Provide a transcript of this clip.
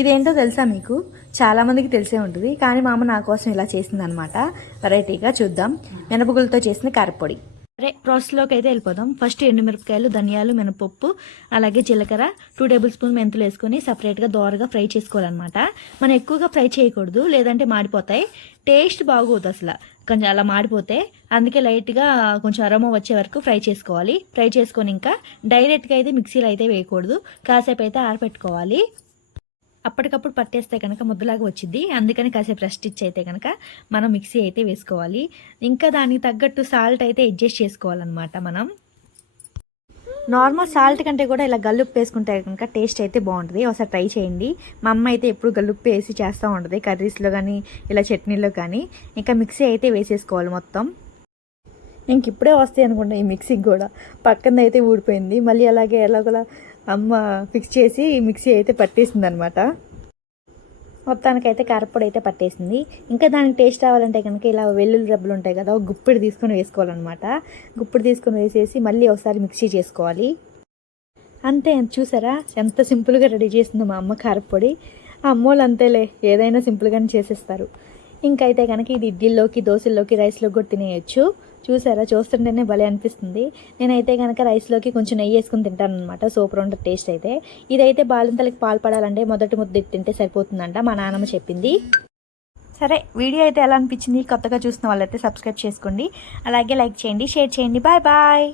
ఇదేంటో తెలుసా మీకు? చాలామందికి తెలిసే ఉంటుంది, కానీ మా అమ్మ నా కోసం ఇలా చేసిందనమాట. వెరైటీగా చూద్దాం. మినపగుళ్ళతో చేసిన కారపొడి. సరే, ప్రాసెస్లోకి అయితే వెళ్ళిపోదాం. ఫస్ట్ ఎండుమిరపకాయలు, ధనియాలు, మినపప్పు, అలాగే జీలకర్ర, 2 టేబుల్ స్పూన్ మెంతులు వేసుకొని సపరేట్గా దోరగా ఫ్రై చేసుకోవాలన్నమాట. మనం ఎక్కువగా ఫ్రై చేయకూడదు, లేదంటే మాడిపోతాయి, టేస్ట్ బాగోదు అసలు. కొంచెం అలా మాడిపోతే, అందుకే లైట్గా కొంచెం అరోమా వచ్చే వరకు ఫ్రై చేసుకోవాలి. ఫ్రై చేసుకొని ఇంకా డైరెక్ట్గా అయితే మిక్సీలో అయితే వేయకూడదు, కాసేపు అయితే ఆరపెట్టుకోవాలి. అప్పటికప్పుడు పట్టేస్తే కనుక ముద్దలాగా వచ్చింది. అందుకని కాసేపు రెస్ట్ ఇచ్చి అయితే కనుక మనం మిక్సీ అయితే వేసుకోవాలి. ఇంకా దానికి తగ్గట్టు సాల్ట్ అయితే అడ్జస్ట్ చేసుకోవాలన్నమాట. మనం నార్మల్ సాల్ట్ కంటే కూడా ఇలా గల్లుప్పు వేసుకుంటే కనుక టేస్ట్ అయితే బాగుంటుంది. ఒకసారి ట్రై చేయండి. మా అమ్మ అయితే ఎప్పుడు గల్లుప్పు వేసి చేస్తూ ఉంటుంది, కర్రీస్లో కానీ ఇలా చట్నీలో కానీ. ఇంకా మిక్సీ అయితే వేసేసుకోవాలి మొత్తం. ఇంక ఇప్పుడే వస్తాయి అనుకుంటా ఈ మిక్సీకి కూడా. పక్కన అయితే ఊడిపోయింది. మళ్ళీ అలాగే ఎలాగోలా అమ్మ ఫిక్స్ చేసి మిక్సీ అయితే పట్టేసింది అనమాట. మొత్తానికైతే కారపొడి అయితే పట్టేసింది. ఇంకా దానికి టేస్ట్ రావాలంటే కనుక ఇలా వెల్లుల్లి రబ్బలు ఉంటాయి కదా, గుప్పిడి తీసుకొని వేసుకోవాలన్నమాట. గుప్పిడి తీసుకొని వేసేసి మళ్ళీ ఒకసారి మిక్సీ చేసుకోవాలి. అంతే, చూసారా ఎంత సింపుల్గా రెడీ చేసిందో మా అమ్మ కారపొడి. అమ్మోళ్ళు అంతేలే, ఏదైనా సింపుల్గానే చేసేస్తారు. ఇంకైతే కనుక ఇది ఇడ్లీలోకి, దోశల్లోకి, రైస్లోకి కూడా తినేయచ్చు. చూసారా, చూస్తుంటేనే భలే అనిపిస్తుంది. నేనైతే కనుక రైస్లోకి కొంచెం నెయ్యి వేసుకుని తింటాను అనమాట. సూపర్ ఉంటుంది టేస్ట్ అయితే. ఇదైతే బాలింతలకి పాలు పడాలంటే మొదటి ముద్ద తింటే సరిపోతుందంట, మా నాన్నమ్మ చెప్పింది. సరే, వీడియో అయితే ఎలా అనిపించింది? కొత్తగా చూసిన వాళ్ళైతే సబ్స్క్రైబ్ చేసుకోండి, అలాగే లైక్ చేయండి, షేర్ చేయండి. Bye bye.